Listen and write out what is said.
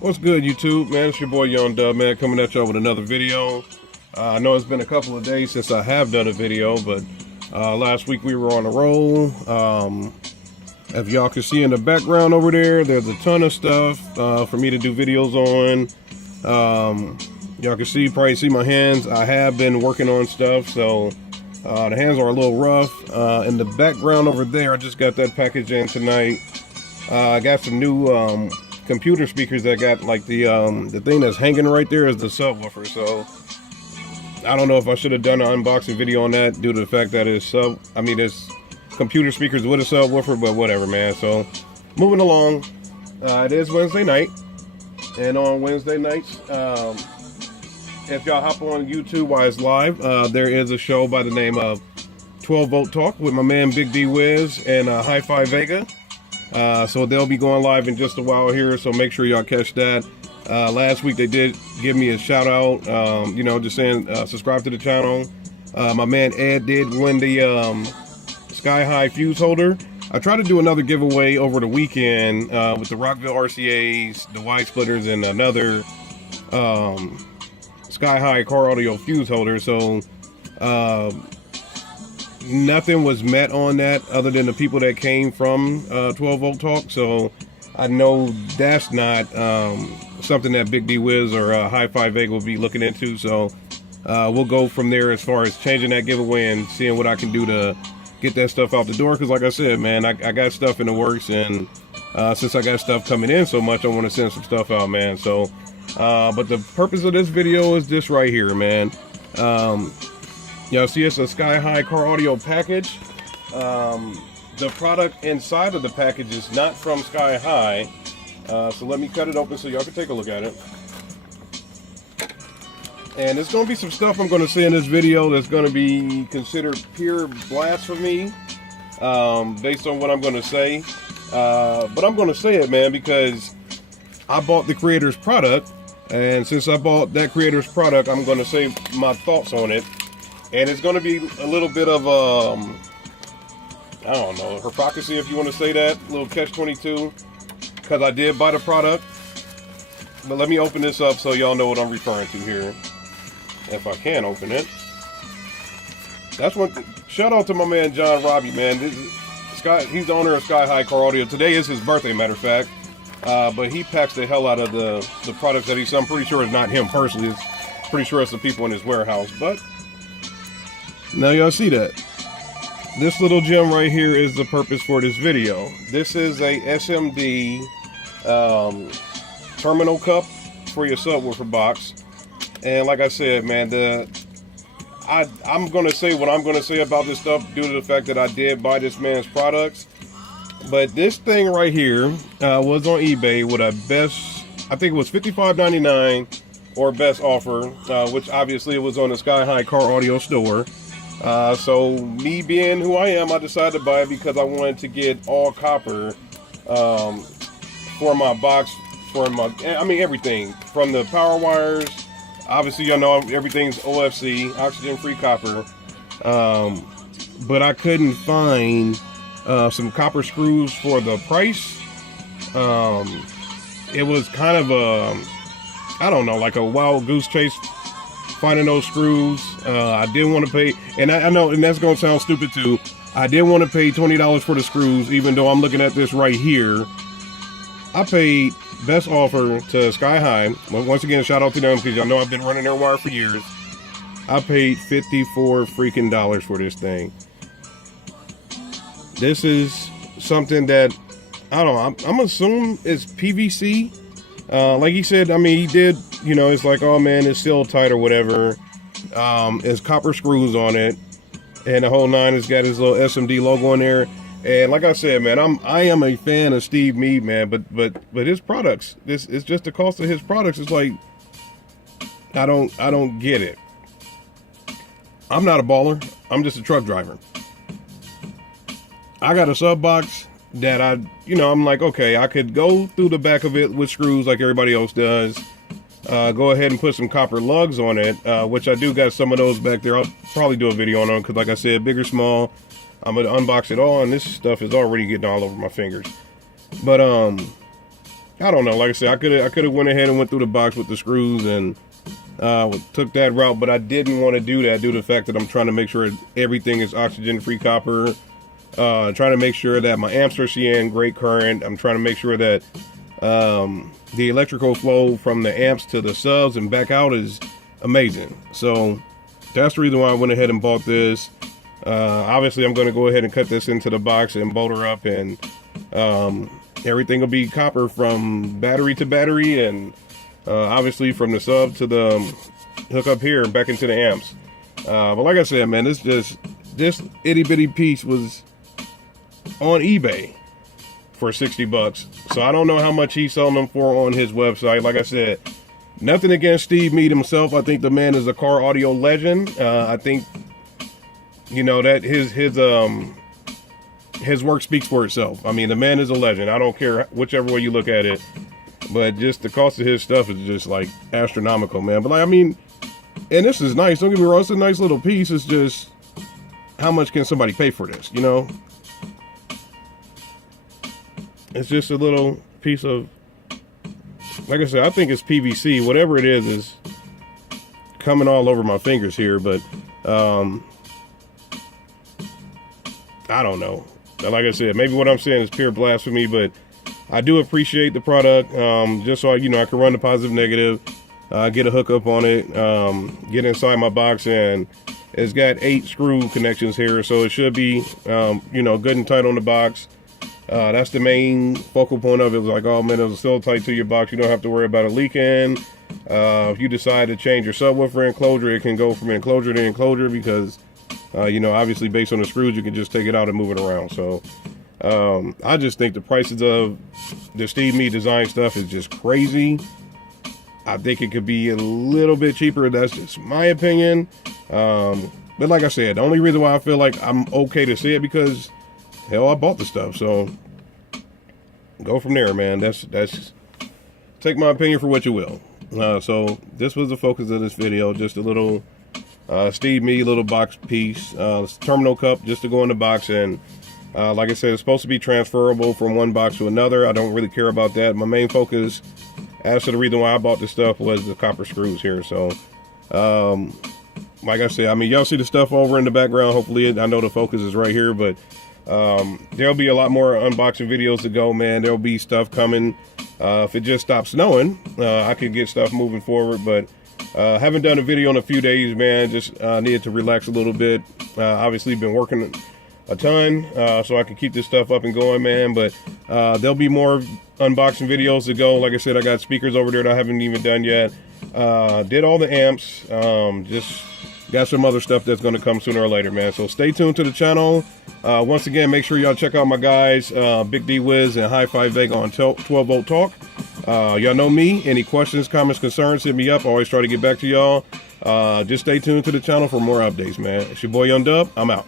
What's good, YouTube, man? It's your boy Young Dub, man, coming at y'all with another video. I know it's been a couple of days since I have done a video, but last week we were on a roll. If y'all can see in the background over there, there's a ton of stuff for me to do videos on. Y'all can see, probably see my hands. I have been working on stuff, so the hands are a little rough. In the background over there, I just got that package in tonight. I got some new computer speakers that got like the thing that's hanging right there is the subwoofer. So I don't know if I should have done an unboxing video on that due to the fact that it's computer speakers with a subwoofer, but whatever, man. So moving along, it is Wednesday night, and on Wednesday nights, if y'all hop on YouTube while it's live, there is a show by the name of 12 Volt Talk with my man Big D Wiz and Hi-Fi Vega. So they'll be going live in just a while here, so make sure y'all catch that. Last week they did give me a shout out, just saying subscribe to the channel. My man Ed did win the Sky High fuse holder. I tried to do another giveaway over the weekend with the Rockville RCAs, the wide splitters, and another Sky High car audio fuse holder. So nothing was met on that other than the people that came from 12 Volt Talk. So I know that's not something that Big D Wiz or Hi-Fi Vega will be looking into. So we'll go from there as far as changing that giveaway and seeing what I can do to get that stuff out the door. Because like I said, man, I got stuff in the works, and since I got stuff coming in so much, I want to send some stuff out, man. So but the purpose of this video is this right here, man. Y'all see it's a Sky High car audio package. The product inside of the package is not from Sky High. So let me cut it open so y'all can take a look at it. And there's going to be some stuff I'm going to say in this video that's going to be considered pure blasphemy based on what I'm going to say. But I'm going to say it, man, because I bought the creator's product. And since I bought that creator's product, I'm going to say my thoughts on it. And it's going to be a little bit of, I don't know, hypocrisy, if you want to say that. A little catch-22. Because I did buy the product. But let me open this up so y'all know what I'm referring to here. If I can open it. That's what, shout out to my man John Robbie, man. He's the owner of Sky High Car Audio. Today is his birthday, matter of fact. But he packs the hell out of the products that I'm pretty sure it's not him personally. It's pretty sure it's the people in his warehouse. But now y'all see that. This little gem right here is the purpose for this video. This is a SMD terminal cup for your subwoofer box. And like I said, man, I'm going to say what I'm going to say about this stuff due to the fact that I did buy this man's products. But this thing right here was on eBay with a best, I think it was $55.99 or best offer, which obviously it was on the Sky High Car Audio store. So me being who I am, I decided to buy it because I wanted to get all copper for my box, everything from the power wires. Obviously, y'all know everything's OFC, oxygen-free copper. But I couldn't find some copper screws for the price. It was kind of I don't know, like a wild goose chase finding those screws. I didn't want to pay, and I know, and that's going to sound stupid too. I didn't want to pay $20 for the screws, even though I'm looking at this right here. I paid best offer to Sky High. Once again, shout out to them because y'all know I've been running their wire for years. I paid $54 freaking dollars for this thing. This is something that, I don't know, I'm assuming it's PVC. Like he said, I mean, he did, it's like, oh man, it's still tight or whatever. It's copper screws on it. And the whole nine has got his little SMD logo on there. And like I said, man, I am a fan of Steve Meade, man, but his products, this is just the cost of his products. It's like, I don't get it. I'm not a baller. I'm just a truck driver. I got a sub box that I'm like, okay, I could go through the back of it with screws like everybody else does. Go ahead and put some copper lugs on it, which I do got some of those back there. I'll probably do a video on them because, like I said, big or small, I'm gonna unbox it all, and this stuff is already getting all over my fingers. But I don't know. Like I said, I could have went ahead and went through the box with the screws and took that route, but I didn't want to do that due to the fact that I'm trying to make sure everything is oxygen-free copper. Trying to make sure that my amps are seeing great current. I'm trying to make sure that the electrical flow from the amps to the subs and back out is amazing. So that's the reason why I went ahead and bought this. Obviously, I'm going to go ahead and cut this into the box and bolt her up, and everything will be copper from battery to battery, and obviously from the sub to the hook up here and back into the amps. But like I said, man, this itty bitty piece was on eBay for 60 bucks. So I don't know how much he's selling them for on his website. Like I said, nothing against Steve Meade himself. I think the man is a car audio legend. I think, you know, that his work speaks for itself. I mean, the man is a legend. I don't care whichever way you look at it, but just the cost of his stuff is just like astronomical, man. But like, I mean, and this is nice. Don't get me wrong. It's a nice little piece. It's just, how much can somebody pay for this, you know? It's just a little piece of, like I said, I think it's PVC. Whatever it is coming all over my fingers here, but I don't know. Like I said, maybe what I'm saying is pure blasphemy, but I do appreciate the product. Just so you know, I can run the positive, negative, get a hookup on it, get inside my box, and it's got 8 screw connections here, so it should be, you know, good and tight on the box. That's the main focal point of it. It's like, oh man, it's still tight to your box. You don't have to worry about it leaking. If you decide to change your subwoofer enclosure, it can go from enclosure to enclosure because, you know, obviously based on the screws, you can just take it out and move it around. So I just think the prices of the Steve Meade design stuff is just crazy. I think it could be a little bit cheaper. That's just my opinion. But like I said, the only reason why I feel like I'm okay to say it because, hell, I bought the stuff. So go from there, man. That's take my opinion for what you will. So this was the focus of this video. Just a little Steve Meade little box piece, terminal cup just to go in the box. And like I said, it's supposed to be transferable from one box to another. I don't really care about that. My main focus, as to the reason why I bought this stuff, was the copper screws here. So like I said, I mean, y'all see the stuff over in the background. Hopefully, I know the focus is right here, but there'll be a lot more unboxing videos to go, man. There'll be stuff coming. If it just stops snowing, I can get stuff moving forward, but haven't done a video in a few days, man. Just needed to relax a little bit. Obviously been working a ton, so I can keep this stuff up and going, man. But there'll be more unboxing videos to go. Like I said, I got speakers over there that I haven't even done yet. Did all the amps. Just got some other stuff that's going to come sooner or later, man. So stay tuned to the channel. Once again, make sure y'all check out my guys, Big D Wiz and Hi-Fi Vega on 12 Volt Talk. Y'all know me. Any questions, comments, concerns, hit me up. I always try to get back to y'all. Just stay tuned to the channel for more updates, man. It's your boy Young Dub. I'm out.